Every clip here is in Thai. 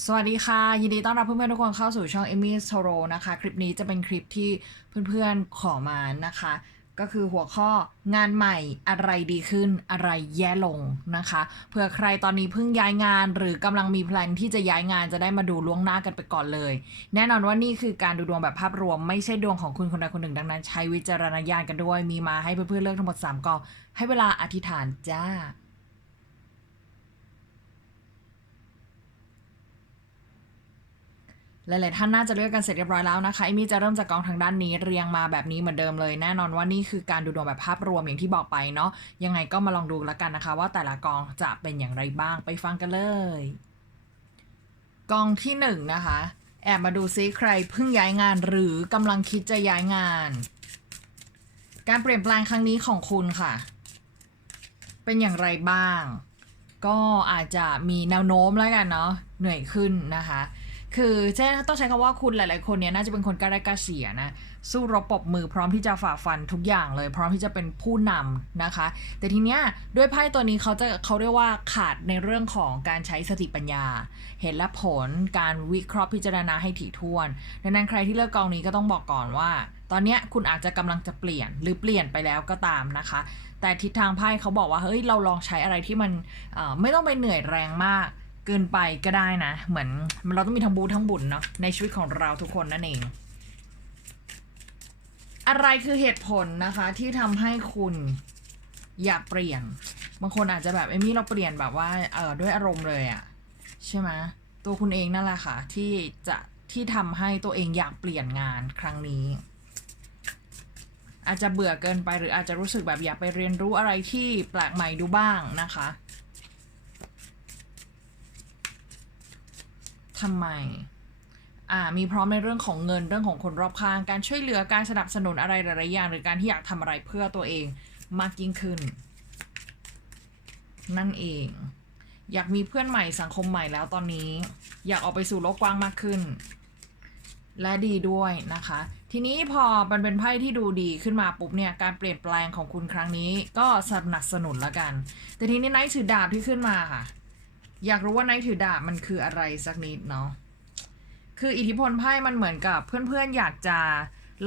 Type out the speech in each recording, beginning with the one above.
สวัสดีค่ะ ยินดีต้อนรับเพื่อนๆทุกคนเข้าสู่ช่อง Amy s o r o นะคะ คลิปนี้จะเป็นคลิปที่เพื่อนๆขอมานะคะ ก็คือหัวข้องานใหม่อะไรดีขึ้นอะไรแย่ลงนะคะเผื่อใครตอนนี้เพิ่งย้ายงานหรือกำลังมีแพลนที่จะย้ายงานจะได้มาดูล่วงหน้ากันไปก่อนเลย แน่นอนว่านี่คือการดูดวงแบบภาพรวม ไม่ใช่ดวงของคุณคนใดคนหนึ่งดังนั้น ใช้วิจารณญาณกันด้วย มีมาให้เพื่อนๆเลือกทั้งหมด3กองให้เวลาอธิษฐานจ้า หลายๆท่านน่าจะเลือกกันเสร็จเรียบร้อยแล้วนะคะเอมี่จะเริ่มจากกองทางด้านนี้เรียงมาแบบนี้เหมือนเดิมเลยแน่นอนว่านี่คือการดูดวงแบบภาพรวมอย่างที่บอกไปเนาะยังไงก็มาลองดูแล้วกันนะคะ ว่าแต่ละกองจะเป็นอย่างไรบ้างไปฟังกันเลย กองที่หนึ่งนะคะแอบมาดูซิใครเพิ่งย้ายงานหรือกำลังคิดจะย้ายงาน การเปลี่ยนแปลงครั้งนี้ของคุณค่ะ เป็นอย่างไรบ้าง ก็อาจจะมีแนวโน้มแล้วกันเนาะเหนื่อยขึ้นนะคะ คือใช่ต้องใช้คำว่าคุณหลาย ๆ คนเนี่ยน่าจะเป็นคนกล้าได้กล้าเสียนะ สู้รบปรบมือพร้อมที่จะฝ่าฟันทุกอย่างเลย พร้อมที่จะเป็นผู้นำนะคะ แต่ทีเนี้ยด้วยไพ่ตัวนี้เขาจะเขาเรียกว่าขาดในเรื่องของการใช้สติปัญญา เหตุและผลการวิเคราะห์พิจารณาให้ถี่ถ้วน ดังนั้นใครที่เลือกกองนี้ก็ต้องบอกก่อนว่า ตอนเนี้ยคุณอาจจะกำลังจะเปลี่ยนหรือเปลี่ยนไปแล้วก็ตามนะคะ แต่ทิศทางไพ่เขาบอกว่าเฮ้ยเราลองใช้อะไรที่มันไม่ต้องไปเหนื่อยแรงมาก เกินไปก็ได้นะ เหมือนเราต้องมีทั้งบูทั้งบุญเนาะในชีวิตของเราทุกคนนั่นเอง อะไรคือเหตุผลนะคะ ที่ทำให้คุณอยากเปลี่ยน บางคนอาจจะแบบเอมี่เราเปลี่ยนแบบว่าเออด้วยอารมณ์เลยอะใช่ไหมตัวคุณเองนั่นแหละค่ะ ที่จะที่ทำให้ตัวเองอยากเปลี่ยนงานครั้งนี้ อาจจะเบื่อเกินไปหรืออาจจะรู้สึกแบบอยากไปเรียนรู้อะไรที่แปลกใหม่ดูบ้างนะคะ ทำไมอ่ามีพร้อมในเรื่องของเงินเรื่องของคนรอบข้าง การช่วยเหลือการสนับสนุนอะไรหลายๆอย่าง หรือการที่อยากทำอะไรเพื่อตัวเองมากยิ่งขึ้น นั่นเอง อยากมีเพื่อนใหม่สังคมใหม่แล้วตอนนี้ อยากออกไปสู่โลกกว้างมากขึ้น และดีด้วยนะคะ ทีนี้พอมันเป็นไพ่ที่ดูดีขึ้นมาปุ๊บเนี่ยการเปลี่ยนแปลงของคุณครั้งนี้ก็สนับสนุนละกัน แต่ทีนี้ไนท์ถือดาบที่ขึ้นมาค่ะ อยากรู้ว่าไนท์ถือดาบมันคืออะไรสักนิดเนาะคืออิทธิพลไพ่มันเหมือนกับเพื่อนๆอยากจะ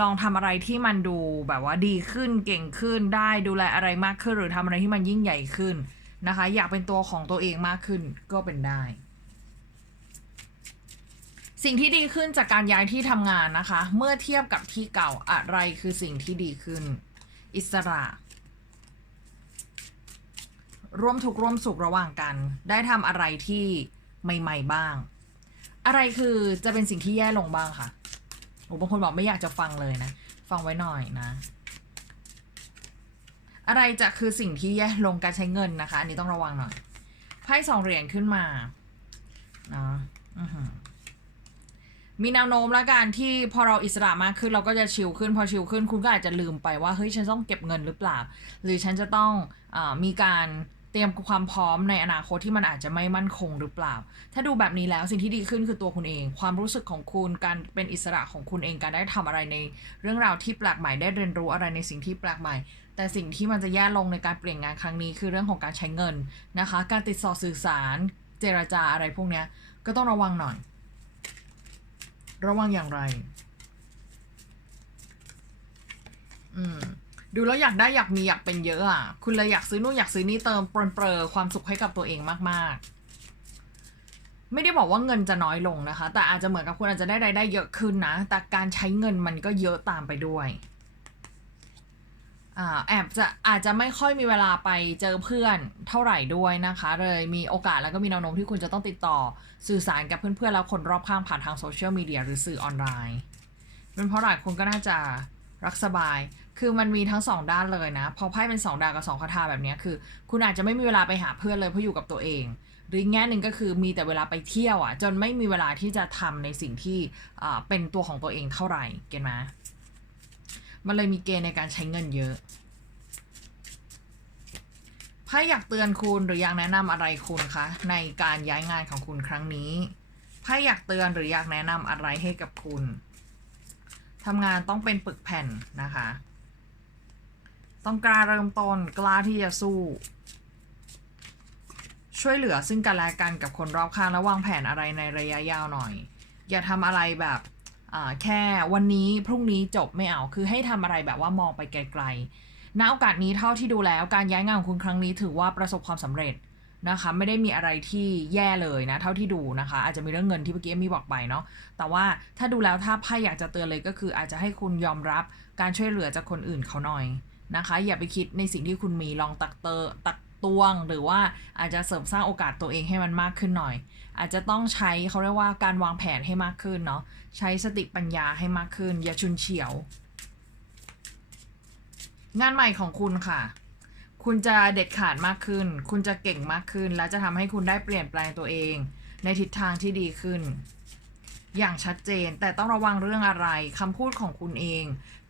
ลองทำอะไรที่มันดูแบบว่าดีขึ้นเก่งขึ้นได้ดูแลอะไรมากขึ้น หรือทำอะไรที่มันยิ่งใหญ่ขึ้นนะคะ อยากเป็นตัวของตัวเองมากขึ้นก็เป็นได้ สิ่งที่ดีขึ้นจากการย้ายที่ทำงานนะคะ เมื่อเทียบกับที่เก่าอะไรคือสิ่งที่ดีขึ้น อิสระ ร่วมทุกข์ร่วมสุขระหว่างกัน ได้ทำอะไรที่ใหม่ ๆ บ้าง อะไรคือจะเป็นสิ่งที่แย่ลงบ้างค่ะโอ้บางคนบอกไม่อยากจะฟังเลยนะ ฟังไว้หน่อยนะ อะไรจะคือสิ่งที่แย่ลงการใช้เงินนะคะ อันนี้ต้องระวังหน่อย ไพ่สองเหรียญขึ้นมาเนาะอื้อหือมีแนวโน้มและการที่พอเราอิสระมากขึ้นเราก็จะชิลขึ้นพอชิลขึ้นคุณก็อาจจะลืมไปว่าเฮ้ยฉันต้องเก็บเงินหรือเปล่า หรือฉันจะต้องอมีการ เตรียมความพร้อมในอนาคตที่มันอาจจะไม่มั่นคงหรือเปล่า ถ้าดูแบบนี้แล้วสิ่งที่ดีขึ้นคือตัวคุณเอง ความรู้สึกของคุณการเป็นอิสระของคุณเองการได้ทำอะไรในเรื่องราวที่แปลกใหม่ได้เรียนรู้อะไรในสิ่งที่แปลกใหม่ แต่สิ่งที่มันจะแย่ลงในการเปลี่ยนงานครั้งนี้คือเรื่องของการใช้เงินนะคะ การติดต่อสื่อสาร เจรจาอะไรพวกนี้ก็ต้องระวังหน่อย ระวังอย่างไร อืม ดูแล้วอยากได้อยากมีอยากเป็นเยอะอะ คุณเลยอยากซื้อนู่นอยากซื้อนี่เติมปรนเปรอความสุขให้กับตัวเองมาก ๆ ไม่ได้บอกว่าเงินจะน้อยลงนะคะ แต่อาจจะเหมือนกับคุณอาจจะได้รายได้เยอะขึ้นนะ แต่การใช้เงินมันก็เยอะตามไปด้วยอแอบจะอาจจะไม่ค่อยมีเวลาไปเจอเพื่อนเท่าไหร่ด้วยนะคะ เลยมีโอกาสแล้วก็มีแนวโน้มที่คุณจะต้องติดต่อสื่อสารกับเพื่อนๆแล้วคนรอบข้างผ่านทางโซเชียลมีเดียหรือสื่อออนไลน์เป็นเพราะหลายคนก็น่าจะรักสบาย คือมันมีทั้งสองด้านเลยนะ พอไพ่เป็นสองดาวกับสองคาถาแบบนี้คือ คุณอาจจะไม่มีเวลาไปหาเพื่อนเลยเพราะอยู่กับตัวเอง หรือแง่หนึ่งก็คือมีแต่เวลาไปเที่ยวอะ จนไม่มีเวลาที่จะทำในสิ่งที่เป็นตัวของตัวเองเท่าไหร่เก็ตไหมมันเลยมีเกณฑ์ในการใช้เงินเยอะไพ่อยากเตือนคุณหรืออยากแนะนำอะไรคุณคะในการย้ายงานของคุณครั้งนี้ไพ่อยากเตือนหรืออยากแนะนำอะไรให้กับคุณทำงานต้องเป็นปึกแผ่นนะคะ ต้องกล้าเริ่มต้นกล้าที่จะสู้ ช่วยเหลือซึ่งกันและกันกับคนรอบข้างและวางแผนอะไรในระยะยาวหน่อย อย่าทำอะไรแบบแค่วันนี้พรุ่งนี้จบไม่เอาคือให้ทำอะไรแบบว่ามองไปไกลๆณโอกาสนี้เท่าที่ดูแล้วการย้ายงานของคุณครั้งนี้ถือว่าประสบความสำเร็จนะคะไม่ได้มีอะไรที่แย่เลยนะ เท่าที่ดูนะคะ อาจจะมีเรื่องเงินที่เมื่อกี้มีบอกไปเนาะแต่ว่าถ้าดูแล้วถ้าไพ่อยากจะเตือนเลยก็คืออาจจะให้คุณยอมรับการช่วยเหลือจากคนอื่นเขาหน่อย นะคะ อย่าไปคิดในสิ่งที่คุณมีลองตักเตอตักตวง หรือว่าอาจจะเสริมสร้างโอกาสตัวเองให้มันมากขึ้นหน่อย อาจจะต้องใช้เขาเรียกว่าการวางแผนให้มากขึ้นเนาะใช้สติปัญญาให้มากขึ้น อย่าชุนเฉียว งานใหม่ของคุณค่ะ คุณจะเด็ดขาดมากขึ้น คุณจะเก่งมากขึ้น และจะทำให้คุณได้เปลี่ยนแปลงตัวเอง ในทิศทางที่ดีขึ้น อย่างชัดเจน แต่ต้องระวังเรื่องอะไรคำพูดของคุณเอง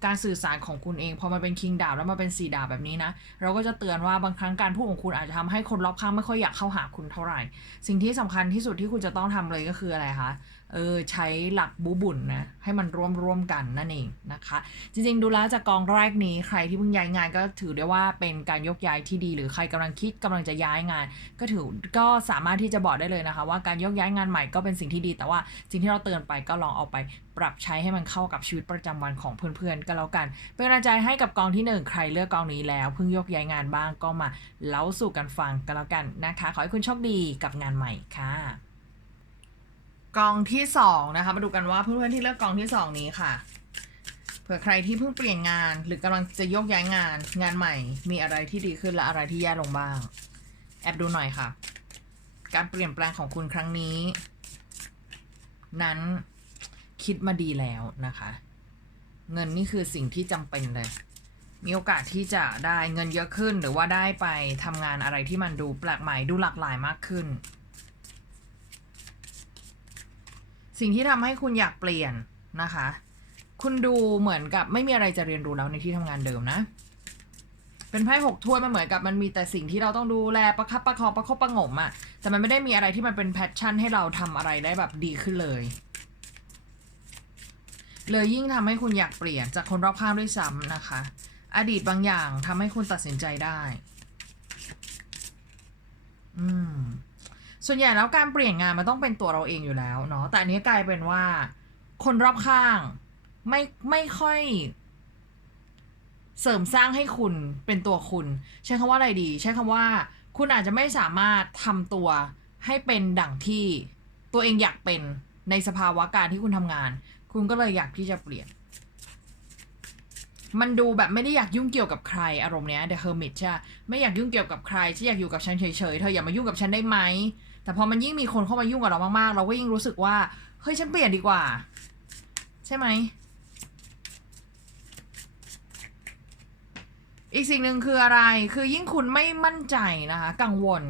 การสื่อสารของคุณเอง พอมันเป็นคิงดาวแล้วมาเป็นสีดาวแบบนี้นะ เราก็จะเตือนว่าบางครั้งการพูดของคุณอาจจะทำให้คนรอบข้างไม่ค่อยอยากเข้าหาคุณเท่าไหร่ สิ่งที่สำคัญที่สุดที่คุณจะต้องทำเลยก็คืออะไรคะ เออใช้หลักบูบุญนะให้มันร่วมร่วมกันนั่นเองนะคะ จริงๆ ดูแล้วจากกองแรกนี้ใครที่เพิ่งย้ายงานก็ถือได้ว่าเป็นการยกย้ายที่ดี หรือใครกำลังคิดกำลังจะย้ายงาน ก็ถือก็สามารถที่จะบอกได้เลยนะคะ ว่าการยกย้ายงานใหม่ก็เป็นสิ่งที่ดี แต่ว่าสิ่งที่เราเตือนไปก็ลองเอาไปปรับใช้ให้มันเข้ากับชีวิตประจำวันของเพื่อนๆก็แล้วกัน เป็นกำลังใจให้กับกองที่หนึ่งใครเลือกกองนี้แล้วเพิ่งยกย้ายงานบ้างก็มาเล่าสู่กันฟังกันแล้วกันนะคะ ขอให้คุณโชคดีกับงานใหม่ค่ะ กองที่สองนะคะ มาดูกันว่าเพื่อนๆที่เลือกกองที่สองนี้ค่ะ เผื่อใครที่เพิ่งเปลี่ยนงาน หรือกำลังจะยกย้ายงาน งานใหม่ มีอะไรที่ดีขึ้นและอะไรที่แย่ลงบ้าง แอบดูหน่อยค่ะ การเปลี่ยนแปลงของคุณครั้งนี้ นั้นคิดมาดีแล้วนะคะ เงินนี่คือสิ่งที่จำเป็นเลย มีโอกาสที่จะได้เงินเยอะขึ้นหรือว่าได้ไปทำงานอะไรที่มันดูแปลกใหม่ดูหลากหลายมากขึ้น สิ่งที่ทำให้คุณอยากเปลี่ยนนะคะ คุณดูเหมือนกับไม่มีอะไรจะเรียนรู้แล้วในที่ทำงานเดิมนะ เป็นไพ่หกถ้วยมันเหมือนกับมันมีแต่สิ่งที่เราต้องดูแลประคับประคองประคบประงมอะแต่มันไม่ได้มีอะไรที่มันเป็นแพชชั่นให้เราทำอะไรได้แบบดีขึ้นเลยเลยยิ่งทำให้คุณอยากเปลี่ยนจากคนรอบข้างด้วยซ้ำนะคะ อดีตบางอย่างทำให้คุณตัดสินใจได้ อืม ส่วนใหญ่แล้วการเปลี่ยนงานมันต้องเป็นตัวเราเองอยู่แล้วเนาะแต่อันนี้กลายเป็นว่า คนรอบข้างไม่ไม่ค่อยเสริมสร้างให้คุณเป็นตัวคุณ ใช้คำว่าอะไรดี ใช้คำว่า คุณอาจจะไม่สามารถทำตัวให้เป็นดั่งที่ตัวเองอยากเป็นในสภาวะการที่คุณทำงาน คุณก็เลยอยากที่จะเปลี่ยน มันดูแบบไม่ได้อยากยุ่งเกี่ยวกับใครอารมณ์เนี้ย The Hermit ใช่ไม่อยากยุ่งเกี่ยวกับใครฉันอยากอยู่กับฉันเฉยๆเธออย่ามายุ่งกับฉันได้ไหม แต่พอมันยิ่งมีคนเข้ามายุ่งกับเรามากๆ เราก็ยิ่งรู้สึกว่า เฮ้ยฉันเปลี่ยนดีกว่า ใช่ไหม อีกสิ่งหนึ่งคืออะไร คือยิ่งคุณไม่มั่นใจนะคะ กังวล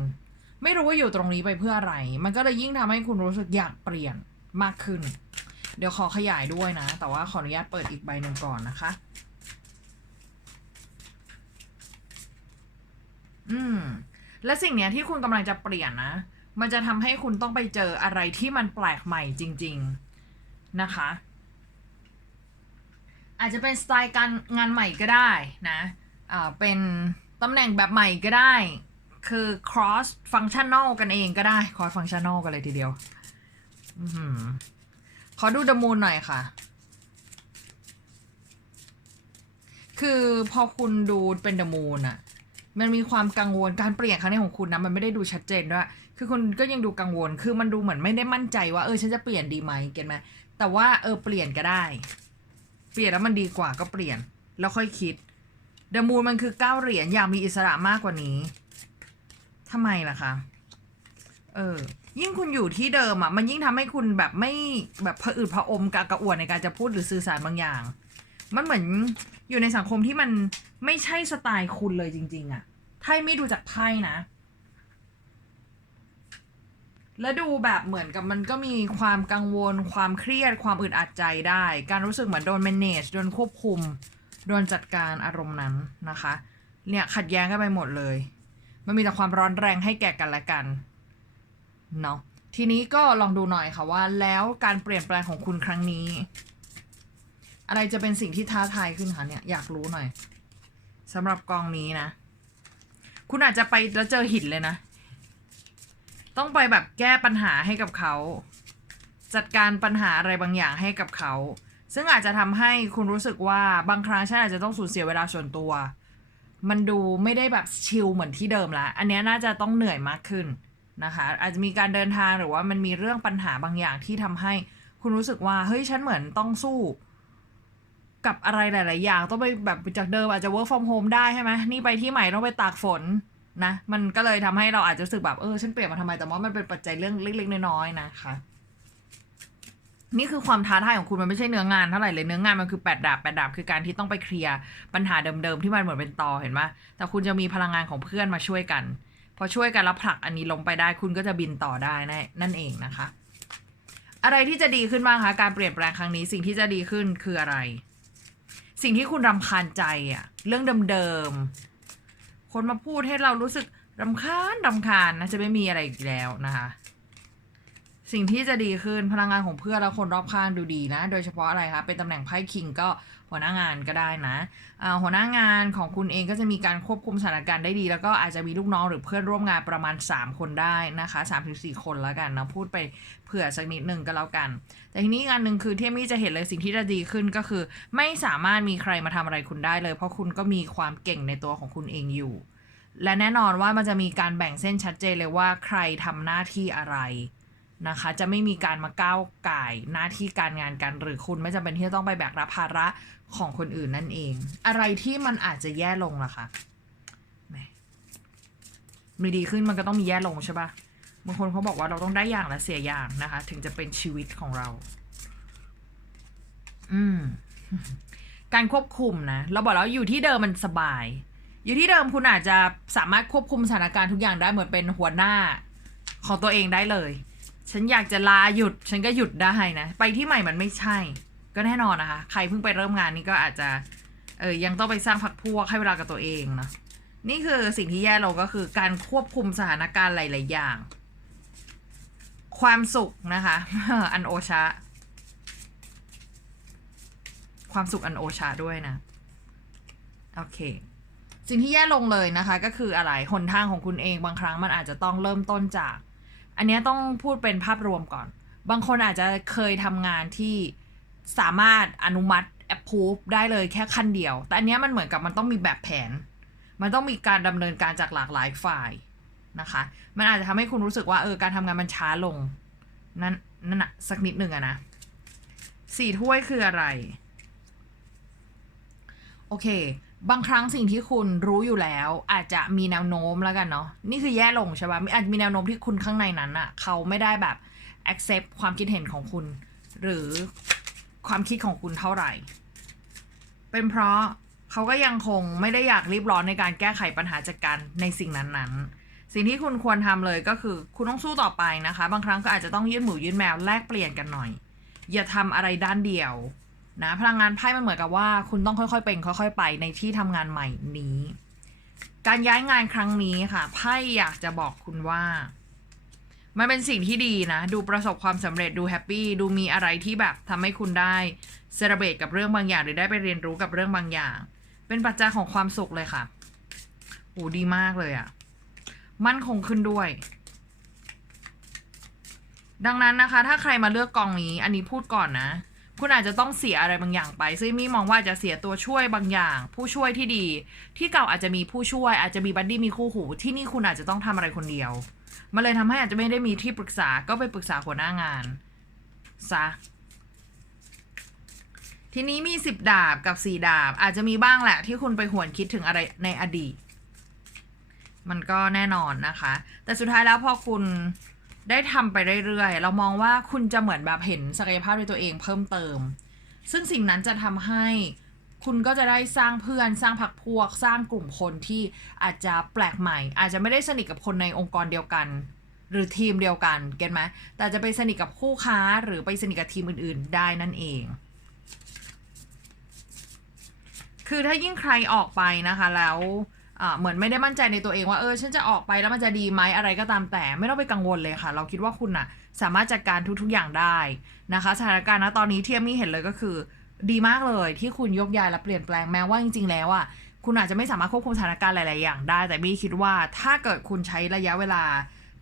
ไม่รู้ว่าอยู่ตรงนี้ไปเพื่ออะไร มันก็เลยยิ่งทำให้คุณรู้สึกอยากเปลี่ยนมากขึ้น เดี๋ยวขอขยายด้วยนะ แต่ว่าขออนุญาตเปิดอีกใบหนึ่งก่อนนะคะ อืม และสิ่งเนี้ยที่คุณกำลังจะเปลี่ยนนะ มันจะทำให้คุณต้องไปเจออะไรที่มันแปลกใหม่จริง ๆ นะคะ อาจจะเป็นสไตล์การงานใหม่ก็ได้นะอ่าเป็นตำแหน่งแบบใหม่ก็ได้ คือ cross functional กันเองก็ได้ cross functional กันเลยทีเดียวอือหือขอดูดมูลหน่อยค่ะ คือพอคุณดูเป็นดมูนอะมันมีความกังวลการเปลี่ยนครั้งนี้ของคุณนะ มันไม่ได้ดูชัดเจนด้วย คือคุณก็ยังดูกังวล คือมันดูเหมือนไม่ได้มั่นใจว่าเออฉันจะเปลี่ยนดีไหมเก็ตไหมแต่ว่าเออเปลี่ยนก็ได้ เปลี่ยนแล้วมันดีกว่าก็เปลี่ยน แล้วค่อยคิดเดมูนมันคือเก้าเหรียญอยากมีอิสระมากกว่านี้ทำไมล่ะคะเออยิ่งคุณอยู่ที่เดิมอะมันยิ่งทำให้คุณแบบไม่แบบผะอืดผะอมกากระอ่วนในการจะพูดหรือสื่อสารบางอย่าง มันเหมือนอยู่ในสังคมที่มันไม่ใช่สไตล์คุณเลยจริง ๆ อะไพ่ไม่ดูจากไพ่นะ แล้วดูแบบเหมือนกับมันก็มีความกังวล ความเครียด ความอึดอัดใจได้ การรู้สึกเหมือนโดน manage โดนควบคุม โดนจัดการอารมณ์นั้นนะคะ เนี่ยขัดแย้งกันไปหมดเลย มันมีแต่ความร้อนแรงให้แก่กันและกัน เนาะ ทีนี้ก็ลองดูหน่อยค่ะว่า แล้วการเปลี่ยนแปลงของคุณครั้งนี้ อะไรจะเป็นสิ่งที่ท้าทายขึ้นคะเนี่ย อยากรู้หน่อยสำหรับกองนี้นะ คุณอาจจะไปแล้วเจอหินเลยนะ ต้องไปแบบแก้ปัญหาให้กับเขา จัดการปัญหาอะไรบางอย่างให้กับเขา ซึ่งอาจจะทำให้คุณรู้สึกว่าบางครั้งฉันอาจจะต้องสูญเสียเวลาส่วนตัว มันดูไม่ได้แบบชิลเหมือนที่เดิมละอันนี้น่าจะต้องเหนื่อยมากขึ้นนะคะ อาจจะมีการเดินทางหรือว่ามันมีเรื่องปัญหาบางอย่างที่ทำให้คุณรู้สึกว่าเฮ้ยฉันเหมือนต้องสู้กับอะไรหลาย ๆ อย่าง ต้องไปแบบจากเดิมอาจจะ work from home ได้ใช่ไหมนี่ไปที่ใหม่ต้องไปตากฝน นะ มันก็เลยทำให้เราอาจจะรู้สึกแบบเออฉันเปลี่ยนมาทำไมแต่ว่ามันเป็นปัจจัยเรื่องเล็ก ๆ น้อยๆนะคะ นี่คือความท้าทายของคุณมันไม่ใช่เนื้องานเท่าไหร่เลยเนื้องานมันคือแปดดาบแปดดาบคือการที่ต้องไปเคลียร์ปัญหาเดิมๆที่มันเหมือนเป็นตอเห็นไหมแต่คุณจะมีพลังงานของเพื่อนมาช่วยกันพอช่วยกันแล้วผลักอันนี้ลงไปได้คุณก็จะบินต่อได้นั่นนั่นเองนะคะ อะไรที่จะดีขึ้นบ้างคะการเปลี่ยนแปลงครั้งนี้สิ่งที่จะดีขึ้นคืออะไร สิ่งที่คุณรำคาญใจอะเรื่องเดิมๆ คนมาพูดให้เรารู้สึกรำคาญรำคาญนะจะไม่มีอะไรอีกแล้วนะคะ สิ่งที่จะดีขึ้นพลังงานของเพื่อนและคนรอบข้างดูดีนะ โดยเฉพาะอะไรคะเป็นตำแหน่งไพ่คิงก็ หัวหน้างานก็ได้นะอ่าหัวหน้างานของคุณเองก็จะมีการควบคุมสถานการณ์ได้ดี แล้วก็อาจจะมีลูกน้องหรือเพื่อนร่วมงานประมาณ 3 คนได้นะคะ3ามถึงสคนแล้วกันนะพูดไปเผื่อสักนิดหนึ่งก็แล้วกัน แต่ทีนี้อีกอันหนึ่งคือที่มี่จะเห็นเลยสิ่งที่จะดีขึ้นก็คือ ไม่สามารถมีใครมาทำอะไรคุณได้เลย เพราะคุณก็มีความเก่งในตัวของคุณเองอยู่ และแน่นอนว่ามันจะมีการแบ่งเส้นชัดเจนเลยว่าใครทำหน้าที่อะไร นะคะ จะไม่มีการมาก้าวไก่หน้าที่การงานกัน หรือคุณไม่จำเป็นที่จะต้องไปแบกรับภาระของคนอื่นนั่นเอง อะไรที่มันอาจจะแย่ลงล่ะคะแหมมีดีขึ้นมันก็ต้องมีแย่ลงใช่ปะบางคนเขาบอกว่าเราต้องได้อย่างและเสียอย่างนะคะ ถึงจะเป็นชีวิตของเรา อืม การควบคุมนะ เราบอกแล้วอยู่ที่เดิมมันสบาย อยู่ที่เดิมคุณอาจจะสามารถควบคุมสถานการณ์ทุกอย่างได้เหมือนเป็นหัวหน้าของตัวเองได้เลย ฉันอยากจะลาหยุด ฉันก็หยุดได้นะ ไปที่ใหม่มันไม่ใช่ ก็แน่นอนนะคะ ใครเพิ่งไปเริ่มงานนี่ก็อาจจะเออยังต้องไปสร้างพักพวกให้เวลากับตัวเองเนาะนี่คือสิ่งที่แย่ลงก็คือการควบคุมสถานการณ์หลาย ๆ อย่าง ความสุขนะคะ อันโอชาความสุขอันโอชาด้วยนะ โอเค สิ่งที่แย่ลงเลยนะคะ ก็คืออะไรหนทางของคุณเองบางครั้งมันอาจจะต้องเริ่มต้นจาก อันนี้ต้องพูดเป็นภาพรวมก่อน บางคนอาจจะเคยทำงานที่สามารถอนุมัติ approve ได้เลยแค่ขั้นเดียว แต่อันนี้มันเหมือนกับมันต้องมีแบบแผน มันต้องมีการดำเนินการจากหลากหลายฝ่ายนะคะ มันอาจจะทำให้คุณรู้สึกว่าเออการทำงานมันช้าลง นั่นนั่นนะสักนิดหนึ่งอะนะสี่ถ้วยคืออะไร โอเค บางครั้งสิ่งที่คุณรู้อยู่แล้ว อาจจะมีแนวโน้มแล้วกันเนาะนี่คือแย่ลงใช่ปะอาจจะมีแนวโน้มที่คุณข้างในนั้นอะเขาไม่ได้แบบ accept ความคิดเห็นของคุณ หรือความคิดของคุณเท่าไหร่ เป็นเพราะเขาก็ยังคงไม่ได้อยากรีบร้อนในการแก้ไขปัญหาจากการในสิ่งนั้นๆ สิ่งที่คุณควรทำเลยก็คือคุณต้องสู้ต่อไปนะคะ บางครั้งก็อาจจะต้องยื่นหมูยื่นแมวแลกเปลี่ยนกันหน่อย อย่าทำอะไรด้านเดียว นะพลังงานไพ่มันเหมือนกับว่า คุณต้องค่อยๆเป็นค่อยๆ ไปในที่ทำงานใหม่นี้ การย้ายงานครั้งนี้ค่ะไพ่อยากจะบอกคุณว่า มันเป็นสิ่งที่ดีนะ ดูประสบความสำเร็จดูแฮปปี้ดูมีอะไรที่แบบทำให้คุณได้เซเลเบตกับเรื่องบางอย่าง หรือได้ไปเรียนรู้กับเรื่องบางอย่าง เป็นปัจจัยของความสุขเลยค่ะโอ้ดีมากเลยอะมั่นคงขึ้นด้วยดังนั้นนะคะ ถ้าใครมาเลือกกองนี้ อันนี้พูดก่อนนะ คุณอาจจะต้องเสียอะไรบางอย่างไป ซึ่งมี่มองว่าจะเสียตัวช่วยบางอย่าง ผู้ช่วยที่ดี ที่เก่าอาจจะมีผู้ช่วย อาจจะมีบัดดี้มีคู่หู ที่นี่คุณอาจจะต้องทำอะไรคนเดียว มันเลยทำให้อาจจะไม่ได้มีที่ปรึกษาก็ไปปรึกษาหัวหน้างานซะทีนี้มีสิบดาบกับสี่ดาบ อาจจะมีบ้างแหละที่คุณไปหวนคิดถึงอะไรในอดีต มันก็แน่นอนนะคะ แต่สุดท้ายแล้วพอคุณ ได้ทำไปเรื่อยๆ เรามองว่าคุณจะเหมือนแบบเห็นศักยภาพในตัวเองเพิ่มเติม ซึ่งสิ่งนั้นจะทำให้คุณก็จะได้สร้างเพื่อนสร้างพรรคพวก สร้างกลุ่มคนที่อาจจะแปลกใหม่ อาจจะไม่ได้สนิทกับคนในองค์กรเดียวกัน หรือทีมเดียวกันเก็ตไหมแต่จะไปสนิทกับคู่ค้าหรือไปสนิทกับทีมอื่น ๆ ได้นั่นเอง คือถ้ายิ่งใครออกไปนะคะแล้ว เหมือนไม่ได้มั่นใจในตัวเองว่าเออฉันจะออกไปแล้วมันจะดีไหมอะไรก็ตามแต่ไม่ต้องไปกังวลเลยค่ะ เราคิดว่าคุณน่ะสามารถจัดการทุกๆอย่างได้นะคะสถานการณ์ณตอนนี้ที่เอมี่เห็นเลยก็คือ ดีมากเลยที่คุณยกย้ายและเปลี่ยนแปลงแม้ว่าจริง ๆ แล้วอะคุณอาจจะไม่สามารถควบคุมสถานการณ์หลาย ๆ อย่างได้ แต่มี่คิดว่าถ้าเกิดคุณใช้ระยะเวลา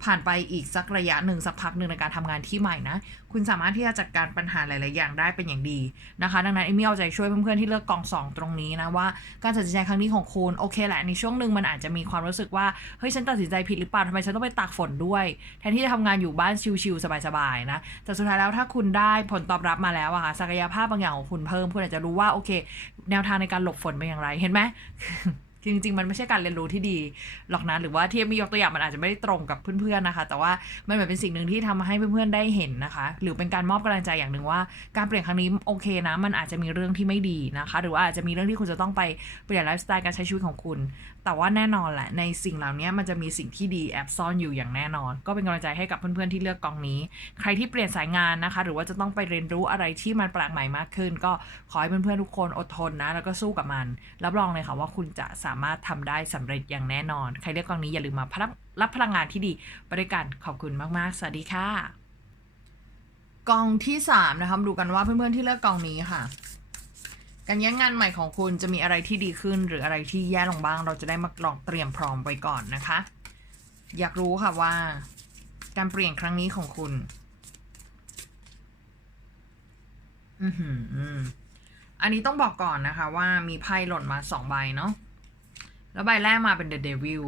ผ่านไปอีกสักระยะหนึ่งสักพักหนึ่งในการทำงานที่ใหม่นะ คุณสามารถที่จะจัดการปัญหาหลาย ๆ อย่างได้เป็นอย่างดีนะคะ ดังนั้นเอมี่เอาใจช่วยเพื่อน ๆ ที่เลือกกองสองตรงนี้นะว่าการตัดสินใจครั้งนี้ของคุณโอเคแหละในช่วงหนึ่งมันอาจจะมีความรู้สึกว่าเฮ้ยฉันตัดสินใจผิดหรือเปล่าทำไมฉันต้องไปตากฝนด้วยแทนที่จะทำงานอยู่บ้านชิล ๆ สบาย ๆ นะแต่สุดท้ายแล้วถ้าคุณได้ผลตอบรับมาแล้วอะค่ะศักยภาพบางอย่างของคุณเพิ่มคุณอาจจะรู้ว่าโอเค แนวทางในการหลบฝนเป็นอย่างไรเห็นไหม จริง ๆ มันไม่ใช่การเรียนรู้ที่ดีหรอกนะหรือว่าที่มียกตัวอย่างมันอาจจะไม่ได้ตรงกับเพื่อนๆนะคะ แต่ว่ามันเหมือนเป็นสิ่งหนึ่งที่ทำให้เพื่อนๆได้เห็นนะคะ หรือเป็นการมอบกำลังใจอย่างหนึ่งว่า การเปลี่ยนครั้งนี้โอเคนะ มันอาจจะมีเรื่องที่ไม่ดีนะคะ หรือว่าอาจจะมีเรื่องที่คุณจะต้องไปเปลี่ยนไลฟ์สไตล์การใช้ชีวิตของคุณ แต่ว่าแน่นอนแหละในสิ่งเหล่านี้มันจะมีสิ่งที่ดีแอบซ่อนอยู่อย่างแน่นอน ก็เป็นกำลังใจให้กับเพื่อนๆที่เลือกกองนี้ ใครที่เปลี่ยนสายงานนะคะ หรือว่าจะต้องไปเรียนรู้อะไรที่มันแปลกใหม่มากขึ้น ก็ขอให้เพื่อนๆทุกคนอดทนนะ แล้วก็สู้กับมันรับรองเลยค่ะว่าคุณจะสาามารถทำได้สำเร็จอย่างแน่นอน ใครเลือกกองนี้อย่าลืมมารับรับพลังงานที่ดีไปด้วยกันขอบคุณมาก ๆ สวัสดีค่ะ กองที่สามนะคะมาดูกันว่าเพื่อน ๆ ที่เลือกกองนี้ค่ะ การย้ายงานใหม่ของคุณจะมีอะไรที่ดีขึ้น หรืออะไรที่แย่ลงบ้าง เราจะได้มาลองเตรียมพร้อมไว้ก่อนนะคะ อยากรู้ค่ะว่า การเปลี่ยนครั้งนี้ของคุณ อือหืออันนี้ต้องบอกก่อนนะคะว่ามีไพ่หล่นมาสองใบเนาะ แล้วใบแรกมาเป็น The Devil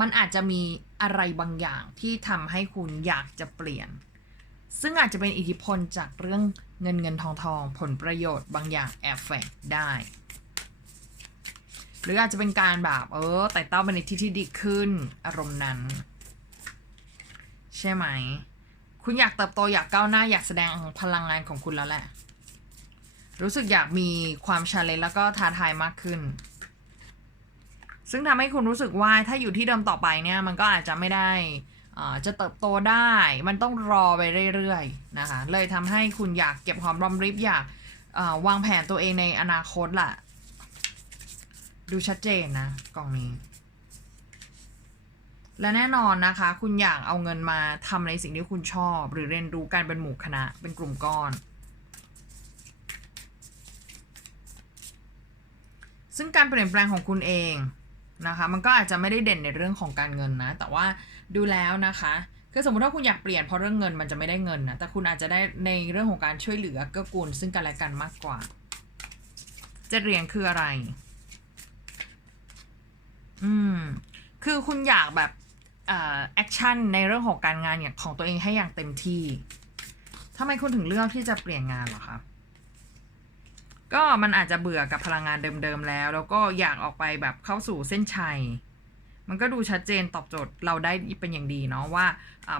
มันอาจจะมีอะไรบางอย่างที่ทำให้คุณอยากจะเปลี่ยน ซึ่งอาจจะเป็นอิทธิพลจากเรื่องเงินเงินทองทองผลประโยชน์บางอย่างแอบแฝงได้ หรืออาจจะเป็นการแบบเออไต่เต้าไปในที่ที่ดีขึ้นอารมณ์นั้น ใช่ไหม คุณอยากเติบโตอยากก้าวหน้าอยากแสดงพลังงานของคุณแล้วแหละ รู้สึกอยากมีความชาเลนจ์แล้วก็ท้าทายมากขึ้น ซึ่งทำให้คุณรู้สึกว่าถ้าอยู่ที่เดิมต่อไปเนี่ยมันก็อาจจะไม่ได้อ่าจะเติบโตได้ มันต้องรอไปเรื่อยๆนะคะ เลยทำให้คุณอยากเก็บหอมรอมริบอยากวางแผนตัวเองในอนาคตล่ะ ดูชัดเจนนะกล่องนี้ และแน่นอนนะคะ คุณอยากเอาเงินมาทำในสิ่งที่คุณชอบ หรือเรียนรู้การเป็นหมู่คณะเป็นกลุ่มก้อน ซึ่งการเปลี่ยนแปลงของคุณเอง นะคะ มันก็อาจจะไม่ได้เด่นในเรื่องของการเงินนะ แต่ว่าดูแล้วนะคะ คือสมมติว่าคุณอยากเปลี่ยนเพราะเรื่องเงินมันจะไม่ได้เงินนะ แต่คุณอาจจะได้ในเรื่องของการช่วยเหลือเกื้อกูลซึ่งกันและกันมากกว่าเจ็ดเหรียญคืออะไร อืม คือคุณอยากแบบแอคชั่นในเรื่องของการงานอย่างของตัวเองให้อย่างเต็มที่ทำไมคุณถึงเลือกที่จะเปลี่ยนงานหรอคะ ก็มันอาจจะเบื่อกับพลังงานเดิมๆแล้ว แล้วก็อยากออกไปแบบเข้าสู่เส้นชัย มันก็ดูชัดเจนตอบโจทย์เราได้เป็นอย่างดีเนาะว่า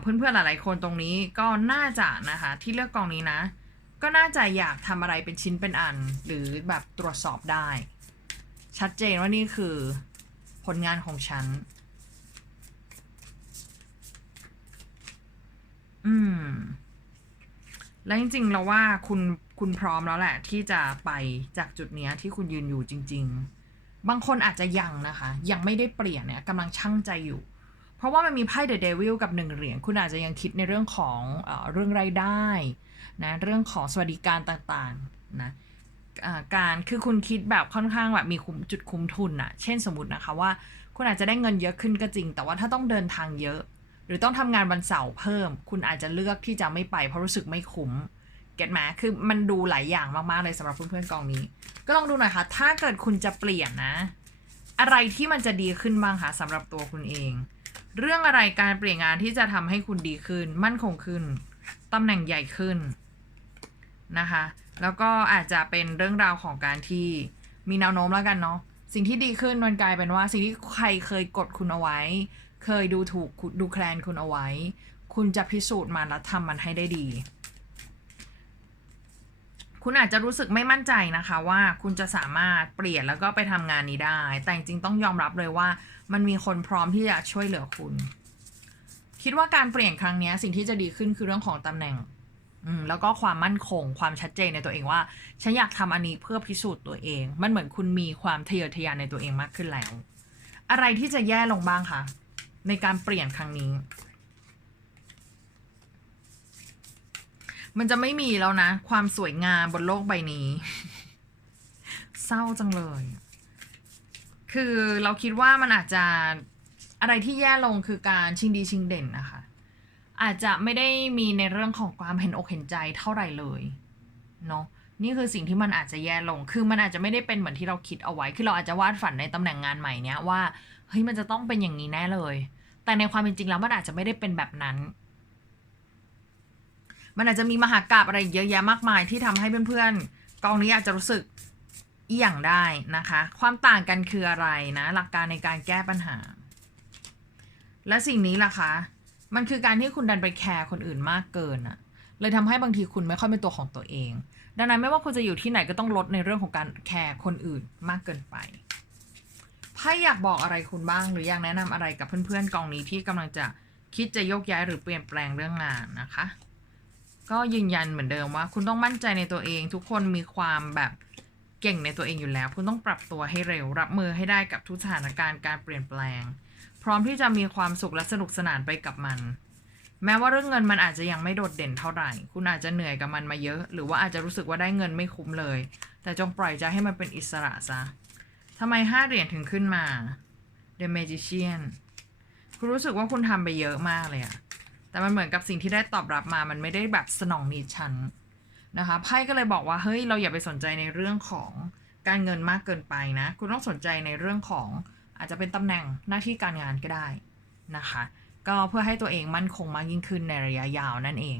เพื่อนๆหลายๆคนตรงนี้ก็น่าจะนะคะที่เลือกกองนี้นะ ก็น่าจะอยากทำอะไรเป็นชิ้นเป็นอัน หรือแบบตรวจสอบได้ ชัดเจนว่านี่คือผลงานของฉัน อืม แล้วจริงๆเราว่าคุณ คุณพร้อมแล้วแหละ ที่จะไปจากจุดเนี้ยที่คุณยืนอยู่จริง ๆ บางคนอาจจะยังนะคะ ยังไม่ได้เปลี่ยนเนี่ยกำลังชั่งใจอยู่ เพราะว่ามันมีไพ่เดอะเดวิลกับหนึ่งเหรียญคุณอาจจะยังคิดในเรื่องของเอเรื่องรายได้นะเรื่องของสวัสดิการต่างๆนะการคือคุณคิดแบบค่อนข้างแบบมีคุมจุดคุ้มทุนอะเช่นสมมตินะคะว่า คุณอาจจะได้เงินเยอะขึ้นก็จริง แต่ว่าถ้าต้องเดินทางเยอะ หรือต้องทำงานวันเสาร์เพิ่ม คุณอาจจะเลือกที่จะไม่ไปเพราะรู้สึกไม่คุ้ม เก็ตไหมคือมันดูหลายอย่างมาก ๆ เลยสำหรับเพื่อนๆกองนี้ ก็ลองดูหน่อยค่ะ ถ้าเกิดคุณจะเปลี่ยนนะ อะไรที่มันจะดีขึ้นบ้างคะสำหรับตัวคุณเอง เรื่องอะไรการเปลี่ยนงานที่จะทำให้คุณดีขึ้น มั่นคงขึ้นตำแหน่งใหญ่ขึ้นนะคะ แล้วก็อาจจะเป็นเรื่องราวของการที่มีแนวโน้มแล้วกันเนาะสิ่งที่ดีขึ้นมันกลายเป็นว่าสิ่งที่ใครเคยกดคุณเอาไว้ เคยดูถูกดูแคลนคุณเอาไว้ คุณจะพิสูจน์มันแล้วทำมันให้ได้ดี คุณอาจจะรู้สึกไม่มั่นใจนะคะว่าคุณจะสามารถเปลี่ยนแล้วก็ไปทำงานนี้ได้ แต่จริงต้องยอมรับเลยว่า มันมีคนพร้อมที่จะช่วยเหลือคุณ คิดว่าการเปลี่ยนครั้งนี้สิ่งที่จะดีขึ้นคือเรื่องของตำแหน่งอืมแล้วก็ความมั่นคงความชัดเจนในตัวเองว่า ฉันอยากทำอันนี้เพื่อพิสูจน์ตัวเอง มันเหมือนคุณมีความทะเยอทะยานในตัวเองมากขึ้นแล้ว อะไรที่จะแย่ลงบ้างคะในการเปลี่ยนครั้งนี้ มันจะไม่มีแล้วนะ ความสวยงามบนโลกใบนี้ เศร้าจังเลย คือเราคิดว่ามันอาจจะอะไรที่แย่ลงคือการชิงดีชิงเด่นนะคะ อาจจะไม่ได้มีในเรื่องของความเห็นอกเห็นใจเท่าไหร่เลยเนาะนี่คือสิ่งที่มันอาจจะแย่ลง คือมันอาจจะไม่ได้เป็นเหมือนที่เราคิดเอาไว้ คือเราอาจจะวาดฝันในตำแหน่งงานใหม่เนี้ยว่า เฮ้ย มันจะต้องเป็นอย่างนี้แน่เลย แต่ในความเป็นจริงแล้วมันอาจจะไม่ได้เป็นแบบนั้น มันอาจจะมีมหากราบอะไรเยอะแยะมากมายที่ทำให้เพื่อนๆกองนี้อาจจะรู้สึกอีหยังได้นะคะ ความต่างกันคืออะไรนะ หลักการในการแก้ปัญหา และสิ่งนี้ล่ะคะ มันคือการที่คุณดันไปแคร์คนอื่นมากเกินอะเลยทำให้บางทีคุณไม่ค่อยเป็นตัวของตัวเอง ดังนั้นไม่ว่าคุณจะอยู่ที่ไหนก็ต้องลดในเรื่องของการแคร์คนอื่นมากเกินไปไพ่อยากบอกอะไรคุณบ้าง หรืออยากแนะนำอะไรกับเพื่อนๆกองนี้ที่กำลังจะคิดจะโยกย้ายหรือเปลี่ยนแปลงเรื่องงานนะคะ ก็ยืนยันเหมือนเดิมว่า คุณต้องมั่นใจในตัวเอง ทุกคนมีความแบบเก่งในตัวเองอยู่แล้ว คุณต้องปรับตัวให้เร็ว รับมือให้ได้กับทุกสถานการณ์การเปลี่ยนแปลง พร้อมที่จะมีความสุขและสนุกสนานไปกับมัน แม้ว่าเรื่องเงินมันอาจจะยังไม่โดดเด่นเท่าไหร่ คุณอาจจะเหนื่อยกับมันมาเยอะ หรือว่าอาจจะรู้สึกว่าได้เงินไม่คุ้มเลย แต่จงปล่อยใจให้มันเป็นอิสระซะทำไมห้าเหรียญถึงขึ้นมา The Magician คุณรู้สึกว่าคุณทำไปเยอะมากเลยอะ แต่มันเหมือนกับสิ่งที่ได้ตอบรับมา มันไม่ได้แบบสนองนิดฉันนะคะไพ่ก็เลยบอกว่าเฮ้ยเราอย่าไปสนใจในเรื่องของการเงินมากเกินไปนะ คุณต้องสนใจในเรื่องของอาจจะเป็นตำแหน่งหน้าที่การงานก็ได้นะคะ ก็เพื่อให้ตัวเองมั่นคงมากยิ่งขึ้นในระยะยาวนั่นเอง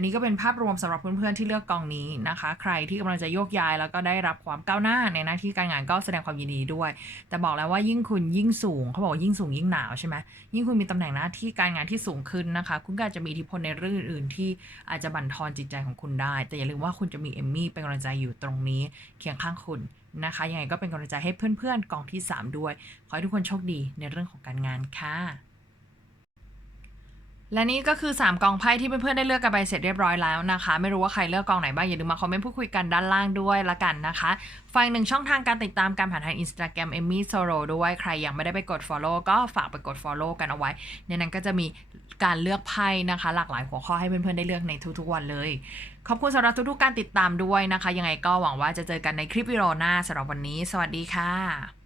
อันนี้ก็เป็นภาพรวมสำหรับเพื่อนๆที่เลือกกองนี้นะคะ ใครที่กำลังจะโยกย้ายแล้วก็ได้รับความก้าวหน้าในหน้าที่การงานก็แสดงความยินดีด้วย แต่บอกแล้วว่ายิ่งคุณยิ่งสูงเขาบอกว่ายิ่งสูงยิ่งหนาวใช่ไหมยิ่งคุณมีตำแหน่งหน้าที่การงานที่สูงขึ้นนะคะ คุณก็อาจจะมีอิทธิพลในเรื่องอื่นๆที่อาจจะบั่นทอนจิตใจของคุณได้ แต่อย่าลืมว่าคุณจะมีเอมมี่เป็นกำลังใจอยู่ตรงนี้เคียงข้างคุณนะคะยังไงก็เป็นกำลังใจให้เพื่อนๆกองที่ 3 ด้วย ขอให้ทุกคนโชคดีในเรื่องของการงานค่ะ และนี่ก็คือ 3 กองไพ่ที่เพื่อนๆได้เลือกกันไปเสร็จเรียบร้อยแล้วนะคะ ไม่รู้ว่าใครเลือกกองไหนบ้าง อย่าลืมมาคอมเมนต์พูดคุยกันด้านล่างด้วยละกันนะคะฟังหนึ่งช่องทางการติดตามการผ่านทาง Instagram e m m y s o r o ด้วยใครยังไม่ได้ไปกด Follow ก็ฝากไปกด Follow กันเอาไว้ ในนั้นก็จะมีการเลือกไพ่นะคะ หลากหลายหัวข้อให้เพื่อนๆได้เลือกในทุกๆวันเลย ขอบคุณสำหรับทุกๆการติดตามด้วยนะคะ ยังไงก็หวังว่าจะเจอกันในคลิปวิดีโอหน้าสำหรับวันนี้ สวัสดีค่ะ